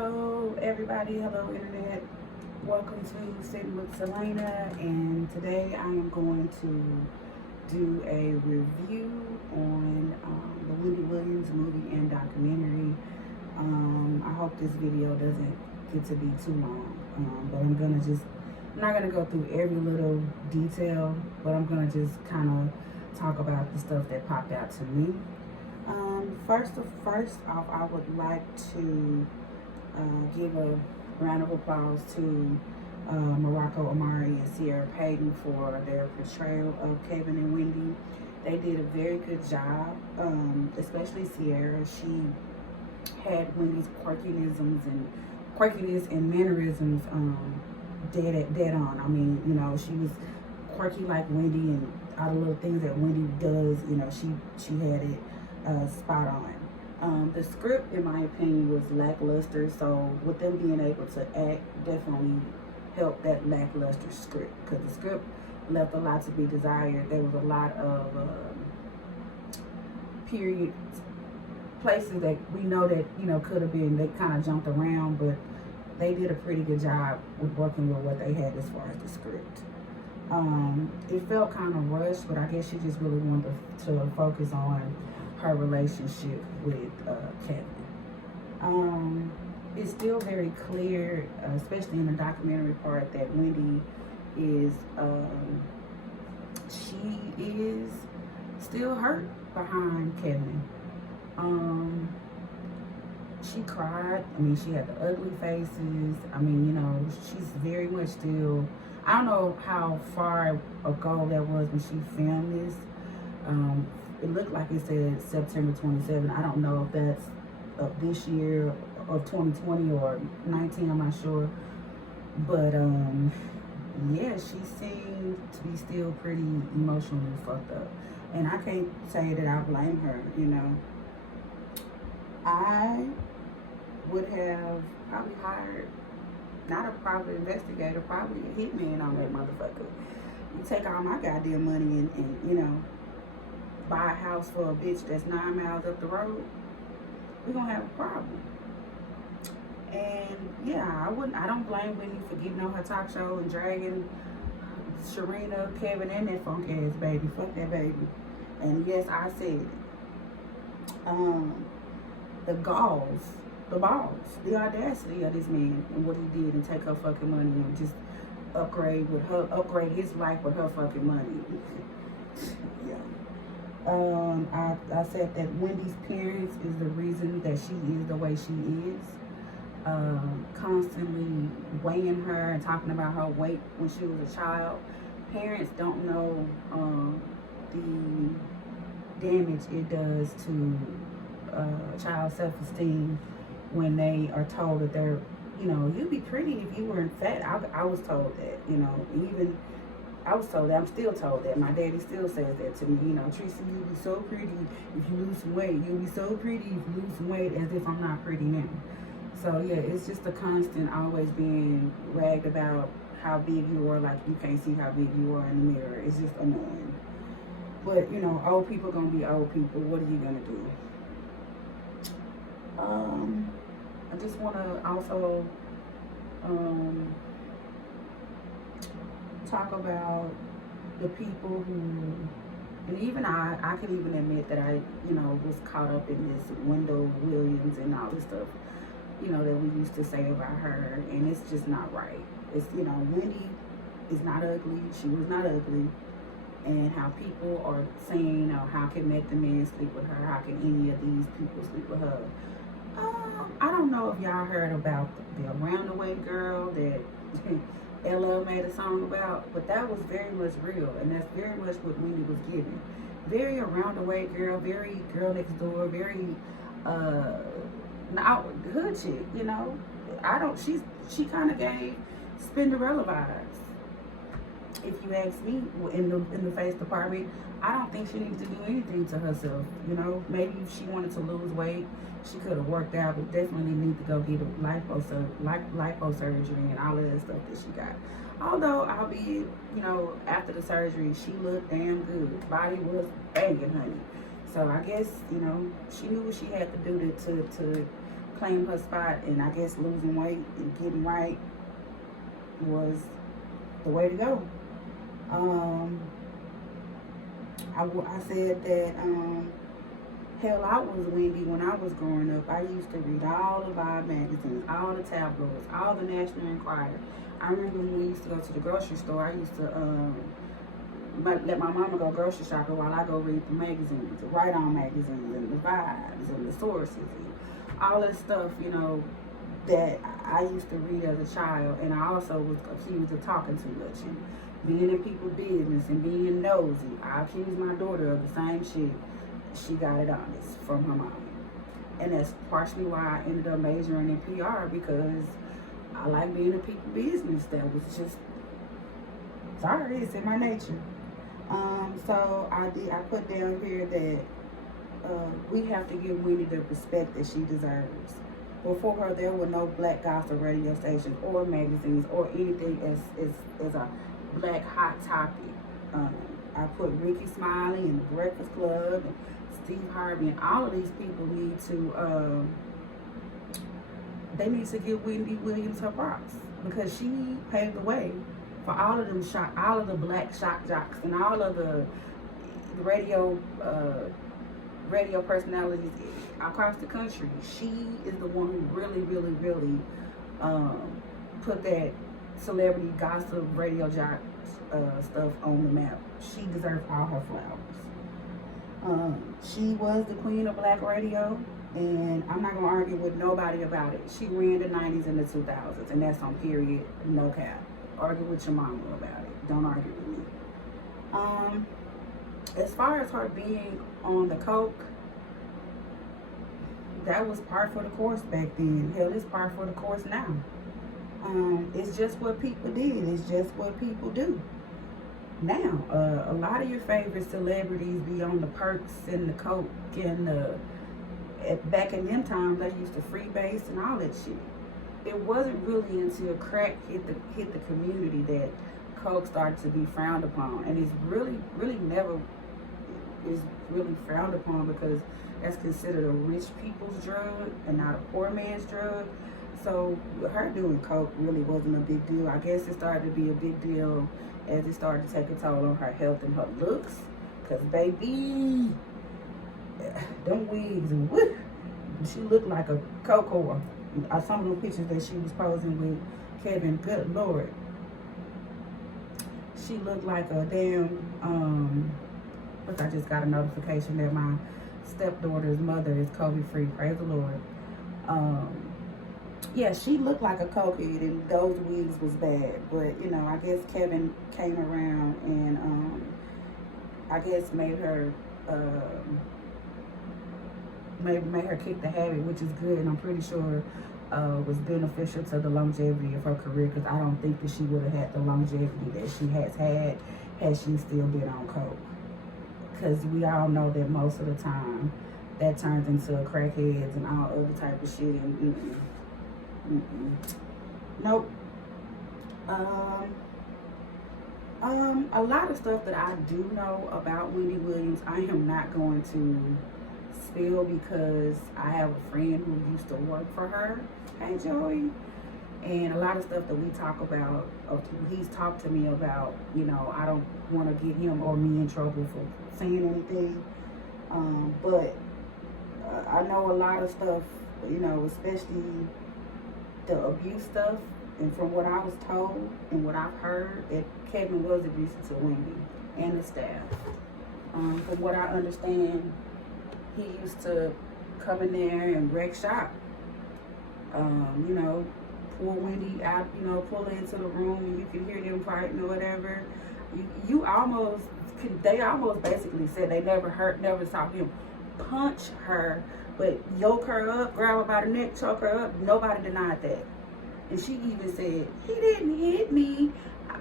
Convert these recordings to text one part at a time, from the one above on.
Hello everybody, hello internet. Welcome to Sitting with Solana, and today I am going to do a review on the Wendy Williams movie and documentary. I hope this video doesn't get to be too long, but I'm not gonna go through every little detail, but I'm gonna just kind of talk about the stuff that popped out to me. First off, I would like to give a round of applause to Morocco Amari and Sierra Payton for their portrayal of Kevin and Wendy. They did a very good job, especially Sierra. She had Wendy's quirkiness and mannerisms dead on. I mean, she was quirky like Wendy, and all the little things that Wendy does, she had it spot on. The script, in my opinion, was lackluster, so with them being able to act definitely helped that lackluster script, because the script left a lot to be desired. There was a lot of period places that we know that could have been, they kind of jumped around, but they did a pretty good job with working with what they had as far as the script. It felt kind of rushed, but I guess she just really wanted to focus on her relationship with Kevin. It's still very clear, especially in the documentary part, that Wendy is she is still hurt behind Kevin. She cried. I mean, she had the ugly faces. I mean, she's very much still, I don't know how far ago that was when she filmed this. It looked like it said September 27. I don't know if that's of this year, of 2020 or 19, I'm not sure. But yeah, she seemed to be still pretty emotionally fucked up. And I can't say that I blame her, I would have probably hired, not a private investigator, probably a hitman on that motherfucker. You take all my goddamn money and buy a house for a bitch that's 9 miles up the road, we're gonna have a problem. And yeah, I don't blame Wendy for getting on her talk show and dragging Sharina, Kevin, and that funk ass baby. Fuck that baby. And yes, I said it. The balls, the audacity of this man and what he did, and take her fucking money and just upgrade his life with her fucking money. Yeah. I said that Wendy's parents is the reason that she is the way she is. Constantly weighing her and talking about her weight when she was a child. Parents don't know the damage it does to child self-esteem when they are told that they're, you'd be pretty if you weren't fat. I was told that, even I was told that. I'm still told that. My daddy still says that to me. Teresa, you'll be so pretty if you lose some weight. You'll be so pretty if you lose some weight, as if I'm not pretty now. So yeah, it's just a constant always being ragged about how big you are, like you can't see how big you are in the mirror. It's just annoying. But old people gonna be old people. What are you gonna do? I just wanna also talk about the people who, and even I can even admit that I, was caught up in this Wendy Williams and all this stuff, that we used to say about her, and it's just not right. It's, Wendy is not ugly. She was not ugly. And how people are saying, how can Method Man sleep with her? How can any of these people sleep with her? I don't know if y'all heard about the Around the Way girl that LL made a song about, but that was very much real, and that's very much what Wendy was giving. Very around the way girl, very girl next door, very hood chick, she kind of gave Spinderella vibes. If you ask me, in the face department, I don't think she needs to do anything to herself. Maybe if she wanted to lose weight, she could have worked out, but definitely need to go get a lipo surgery and all of that stuff that she got. Although, albeit, after the surgery, she looked damn good. Body was banging, honey. So I guess, she knew what she had to do to claim her spot, and I guess losing weight and getting right was the way to go. I said that, hell, I was Wendy when I was growing up. I used to read all the Vibe magazines, all the tabloids, all the National Enquirer. I remember when we used to go to the grocery store, I used to let my mama go grocery shopping while I go read the magazines, the Right On magazines, and the Vibes, and the Sources, and all this stuff, you know, that I used to read as a child. And I also was accused of talking too much and being in people's business and being nosy. I accused my daughter of the same shit. She got it honest from her mom. And that's partially why I ended up majoring in PR, because I like being in people's business. That was just, sorry, it's in my nature. So I put down here that we have to give Wendy the respect that she deserves. Before her, there were no black gospel radio stations or magazines or anything as a black hot topic. I put Ricky Smiley and the Breakfast Club and Steve Harvey, and all of these people need to give Wendy Williams her props, because she paved the way for all of them all of the black shock jocks and all of the radio personalities across the country. She is the one who really put that celebrity gossip radio jock stuff on the map. She deserves all her flowers. She was the queen of black radio, and I'm not gonna argue with nobody about it. She ran the 90s and the 2000s, and that's on period, no cap. Argue with your mama about it. Don't argue with me. As far as her being on the coke, that was part for the course back then. Hell, it's part for the course now. It's just what people did. It's just what people do. Now, a lot of your favorite celebrities be on the perks and the coke, and back in them times, they used to freebase and all that shit. It wasn't really until crack hit the community that coke started to be frowned upon, and it's really never is really frowned upon, because that's considered a rich people's drug and not a poor man's drug. So her doing coke really wasn't a big deal. I guess it started to be a big deal as it started to take a toll on her health and her looks, because baby, them wigs and whoop, she looked like a coke whore. Some of those pictures that she was posing with Kevin, good Lord. She looked like a damn, I just got a notification that my stepdaughter's mother is COVID free, praise the Lord. Yeah, she looked like a cokehead, and those wigs was bad. But, you know, I guess Kevin came around and, I guess made her kick the habit, which is good, and I'm pretty sure was beneficial to the longevity of her career, because I don't think that she would have had the longevity that she has had she still been on coke. Because we all know that most of the time that turns into crackheads and all other type of shit, and nope. A lot of stuff that I do know about Wendy Williams, I am not going to spill, because I have a friend who used to work for her. Hey, Joey. And a lot of stuff that we talk about, he's talked to me about, you know, I don't want to get him or me in trouble for saying anything. But I know a lot of stuff, you know, especially the abuse stuff. And from what I was told and what I've heard, that Kevin was abusive to Wendy and the staff. From what I understand, he used to come in there and wreck shop. You know, pull Wendy out, you know, pull her into the room, and you can hear them fighting or whatever. They almost basically said they never saw him punch her, but yoke her up, grab her by the neck, choke her up. Nobody denied that. And she even said, he didn't hit me.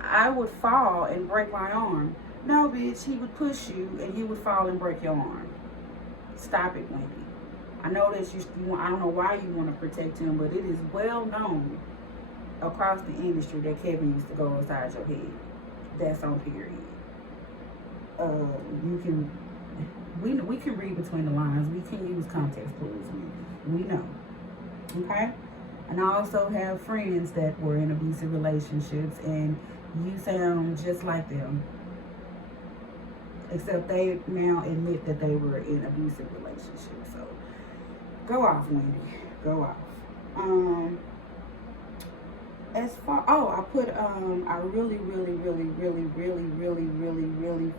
I would fall and break my arm. No, bitch, he would push you and you would fall and break your arm. Stop it, Wendy. I know that I don't know why you want to protect him, but it is well known across the industry that Kevin used to go inside your head. That's on period. We can read between the lines. We can use context clues. We know. Okay? And I also have friends that were in abusive relationships, and you sound just like them. Except they now admit that they were in abusive relationships. So go off, Wendy. Go off. As far I put I really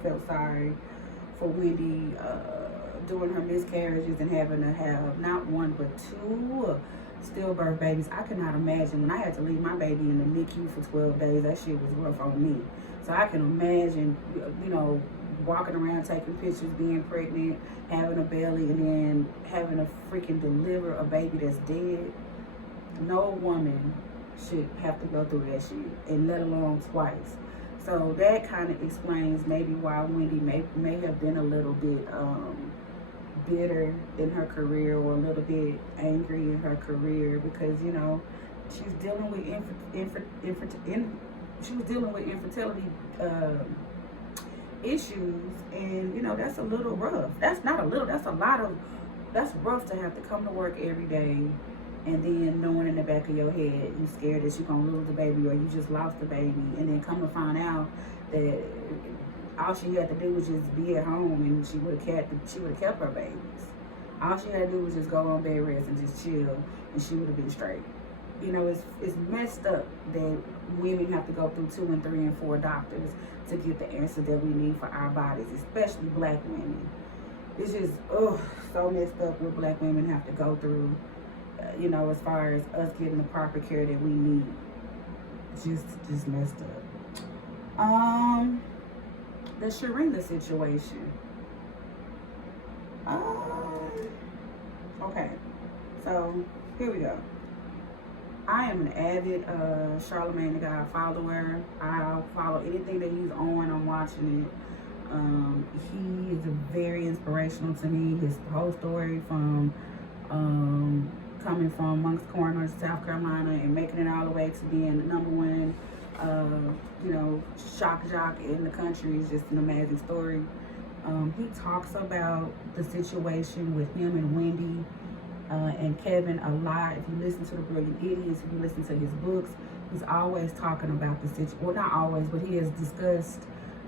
felt sorry for Wendy doing her miscarriages and having to have not one but two stillbirth babies. I could not imagine when I had to leave my baby in the NICU for 12 days. That shit was rough on me. So I can imagine, walking around taking pictures, being pregnant, having a belly, and then having to freaking deliver a baby that's dead. No woman should have to go through that shit, and let alone twice. So that kind of explains maybe why Wendy may have been a little bit bitter in her career, or a little bit angry in her career, because she's dealing with infertility issues, and that's a little rough. That's not a little. That's a lot of. That's rough to have to come to work every day, and then knowing in the back of your head you scared that you're gonna lose the baby, or you just lost the baby, and then come to find out that all she had to do was just be at home, and she would have kept her babies. All she had to do was just go on bed rest and just chill, and she would have been straight. It's messed up that women have to go through 2 and 3 and 4 doctors to get the answer that we need for our bodies, especially black women. It's just so messed up what black women have to go through. As far as us getting the proper care that we need. Just messed up. The Sharina situation. Okay, so here we go. I am an avid Charlamagne the God follower. I follow anything that he's on. I'm watching it. He is very inspirational to me. His whole story from coming from Moncks Corner, South Carolina, and making it all the way to being the #1, shock jock in the country is just an amazing story. He talks about the situation with him and Wendy and Kevin a lot. If you listen to The Brilliant Idiots, if you listen to his books, he's always talking about the situation. Well, not always, but he has discussed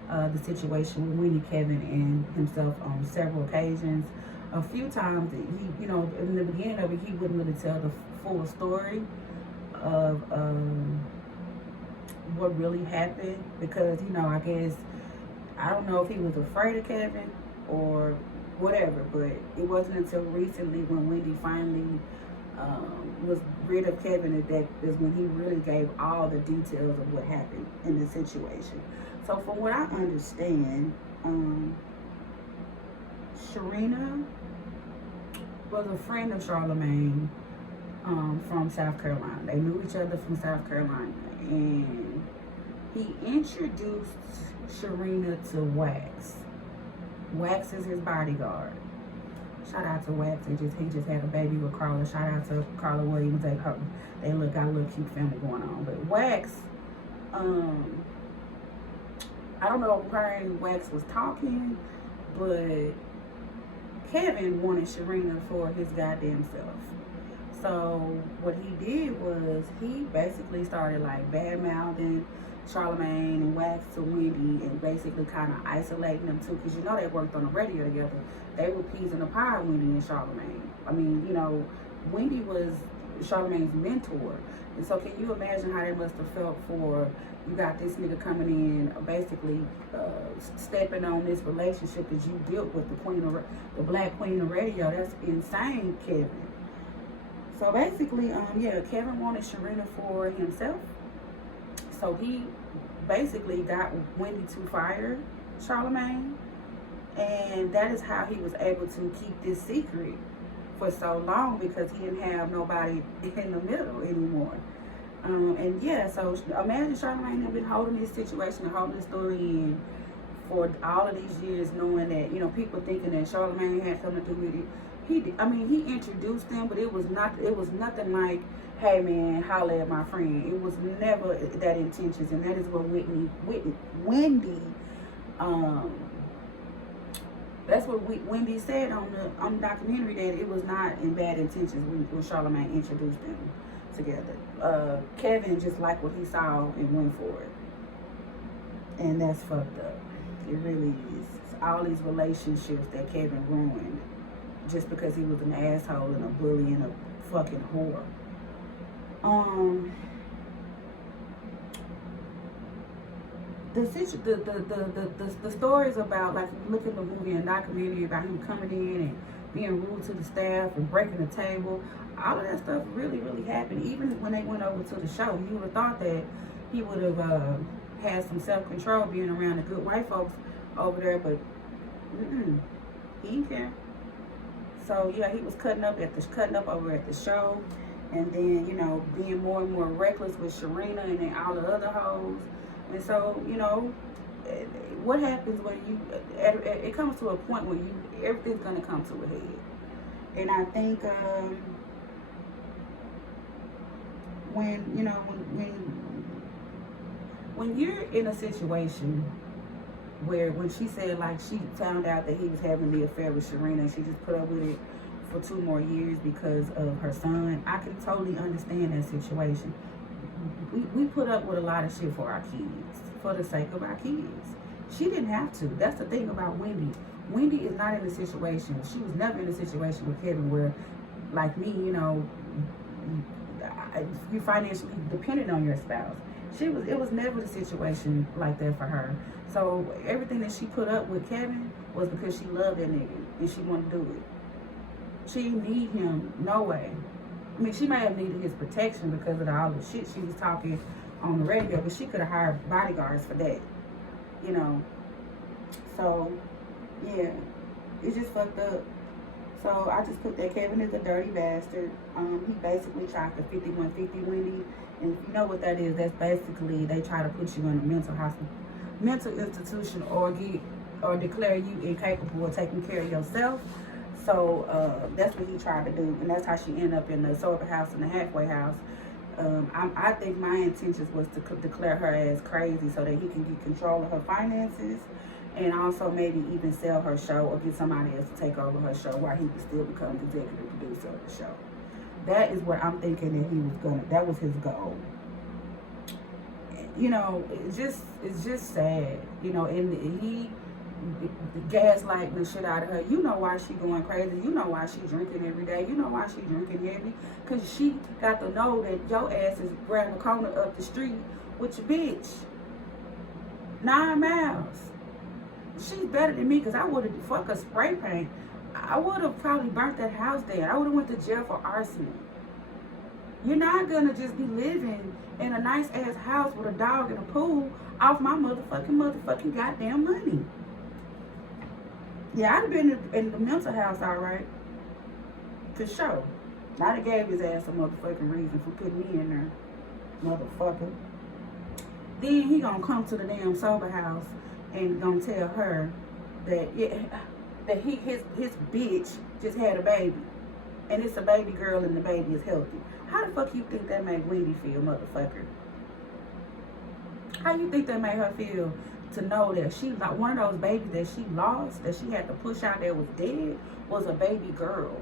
the situation with Wendy, Kevin, and himself on several occasions. A few times, he, in the beginning of it, he wouldn't really tell the full story of what really happened, because, I guess, I don't know if he was afraid of Kevin or whatever, but it wasn't until recently when Wendy finally was rid of Kevin that is when he really gave all the details of what happened in the situation. So from what I understand, Sharina was a friend of Charlamagne from South Carolina. They knew each other from South Carolina, and he introduced Sharina to Wax. Wax is his bodyguard. Shout out to Wax. He just had a baby with Carla. Shout out to Carla Williams. They got a little cute family going on. But Wax, I don't know if her and Wax was talking, but Kevin wanted Sharina for his goddamn self. So what he did was he basically started like bad mouthing Charlamagne and Wax to Wendy, and basically kind of isolating them too, because they worked on the radio together. They were peas in the pie, Wendy and Charlamagne. I mean, Wendy was Charlamagne's mentor, and so can you imagine how they must have felt for, you got this nigga coming in, basically stepping on this relationship that you built with the black queen of radio. That's insane, Kevin. So basically, Kevin wanted Sharina for himself. So he basically got Wendy to fire Charlamagne, and that is how he was able to keep this secret for so long, because he didn't have nobody in the middle anymore. So imagine Charlamagne had been holding this situation and holding this story in for all of these years, knowing that, people thinking that Charlamagne had something to do with it. He introduced them, but it was nothing like, hey man, holla at my friend. It was never that intentions, and that is what Wendy That's what Wendy said on the documentary, that it was not in bad intentions when Charlamagne introduced them together. Kevin just liked what he saw and went for it. And that's fucked up. It really is. It's all these relationships that Kevin ruined just because he was an asshole and a bully and a fucking whore. The stories about, like, look at the movie and documentary about him coming in and being rude to the staff and breaking the table, all of that stuff really, really happened. Even when they went over to the show, you would have thought that he would have had some self-control being around the good white folks over there, but he didn't care. So yeah, he was cutting up over at the show, and then, you know, being more and more reckless with Sharina and then all the other hoes. And so, you know, what happens when you, it comes to a point where everything's going to come to a head. And I think when, you know, when you're in a situation where, when she said, like, she found out that he was having the affair with Sharina and she just put up with it for 2 more years because of her son, I can totally understand that situation. We put up with a lot of shit for our kids, for the sake of our kids. She didn't have to. That's the thing about Wendy. Wendy is not in a situation, she was never in a situation with Kevin where, like me, you know, you financially dependent on your spouse. It was never the situation like that for her. So everything that she put up with Kevin was because she loved that nigga and she wanted to do it. She didn't need him, no way. I mean, she may have needed his protection because of all the shit she was talking on the radio, but she could have hired bodyguards for that, you know. So, yeah, it's just fucked up. So I just put that Kevin is a dirty bastard. He basically tried to 5150 Wendy, and if you know what that is, that's basically they try to put you in a mental institution or declare you incapable of taking care of yourself. So that's what he tried to do, and that's how she ended up in the sober house and the halfway house. I think my intentions was to declare her as crazy so that he can get control of her finances, and also maybe even sell her show or get somebody else to take over her show while he could still become the executive producer of the show. That is what I'm thinking that he was gonna. That was his goal. You know, it's just sad. You know, and he gaslighting the shit out of her. You know why she going crazy. You know why she drinking every day. You know why she drinking heavy. Because she got to know that your ass is grabbing a corner up the street with your bitch. 9 miles. She's better than me because I would have, fuck a spray paint, I would have probably burnt that house down. I would have went to jail for arson. You're not going to just be living in a nice ass house with a dog and a pool off my motherfucking goddamn money. Yeah, I'd have been in the mental house, all right. For sure. I'd have gave his ass a motherfucking reason for putting me in there. Motherfucker. Then he gonna come to the damn sober house and gonna tell her that his bitch just had a baby. And it's a baby girl and the baby is healthy. How the fuck you think that made Wendy feel, motherfucker? How you think that made her feel to know that she, like, one of those babies that she lost, that she had to push out that was dead, was a baby girl?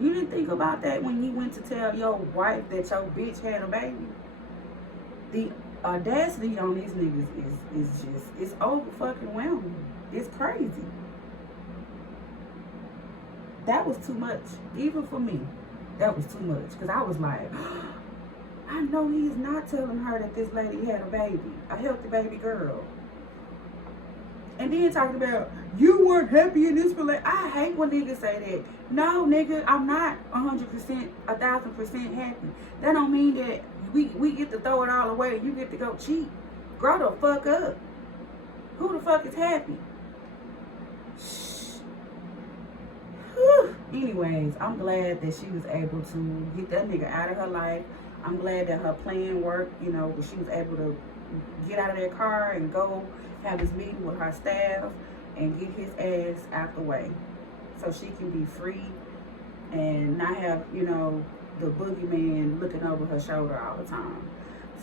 You didn't think about that when you went to tell your wife that your bitch had a baby? The audacity on these niggas is just, it's over fucking whelming. It's crazy. That was too much. Even for me, that was too much. Because I was like, I know he's not telling her that this lady had a baby, a healthy baby girl. And then talking about, you weren't happy in this relationship. I hate when niggas say that. No, nigga, I'm not 100%, 1,000% happy. That don't mean that we get to throw it all away and you get to go cheat. Grow the fuck up. Who the fuck is happy? Shh. Whew. Anyways, I'm glad that she was able to get that nigga out of her life. I'm glad that her plan worked, you know, that she was able to get out of that car and go have this meeting with her staff and get his ass out the way so she can be free and not have, you know, the boogeyman looking over her shoulder all the time.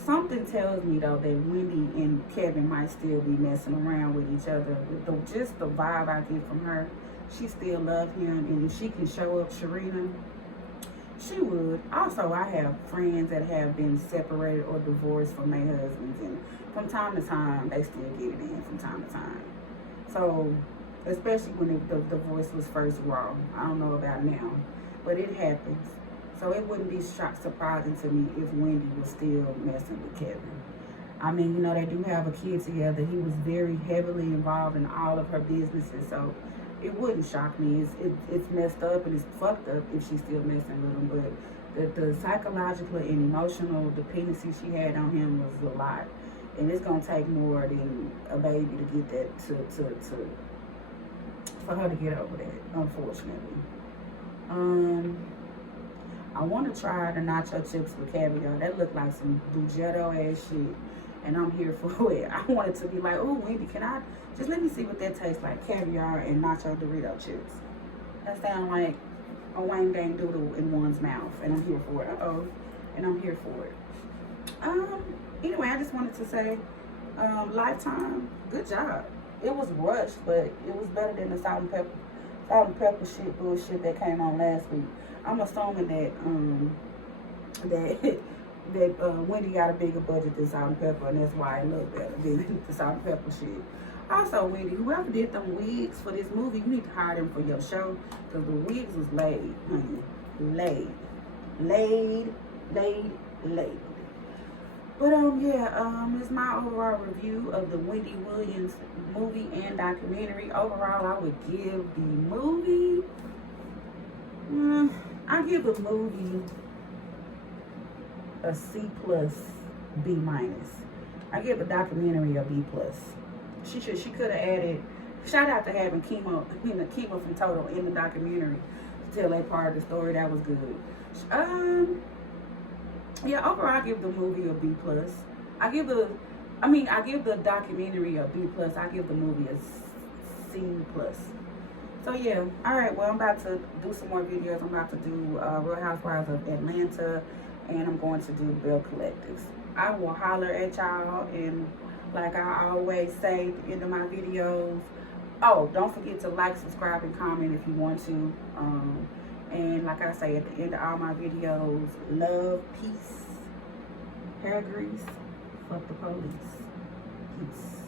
Something tells me though that Wendy and Kevin might still be messing around with each other. With just the vibe I get from her, she still loves him, and if she can show up Sharina, she would. Also, I have friends that have been separated or divorced from their husbands, and from time to time, they still get it in from time to time. So, especially when the divorce was first raw. I don't know about now, but it happens. So it wouldn't be surprising to me if Wendy was still messing with Kevin. I mean, you know, they do have a kid together. He was very heavily involved in all of her businesses, so it wouldn't shock me. It's messed up and it's fucked up if she's still messing with him, but the psychological and emotional dependency she had on him was a lot. And it's gonna take more than a baby to get that for her to get over that, unfortunately. I want to try the nacho chips with caviar. That looked like some bugetto ass shit, and I'm here for it. I want it to be like, oh, Wendy, can I just let me see what that tastes like? Caviar and nacho Dorito chips. That sounds like a Wayne Gang doodle in one's mouth, and I'm here for it. And I'm here for it. Anyway, I just wanted to say, Lifetime, good job. It was rushed, but it was better than the salt and pepper shit bullshit that came on last week. I'm assuming that Wendy got a bigger budget than Salt and Pepper, and that's why it looked better than the Salt and Pepper shit. Also, Wendy, whoever did them wigs for this movie, you need to hire them for your show, because the wigs was laid, honey. Laid. But it's my overall review of the Wendy Williams movie and documentary. Overall, I would give the movie, I give the movie a C plus, B minus. I give the documentary a B plus. She could have added. Shout out to having chemo from Total in the documentary to tell that part of the story. That was good. Yeah, overall I give the movie a B plus. I give the documentary a B plus. I give the movie a C plus. So yeah, all right. Well, I'm about to do some more videos. I'm about to do Real Housewives of Atlanta, and I'm going to do Bell Collectives. I will holler at y'all, and like I always say at the end of my videos, oh, don't forget to like, subscribe, and comment if you want to. And like I say at the end of all my videos, love, peace, hair grease, fuck the police. Peace.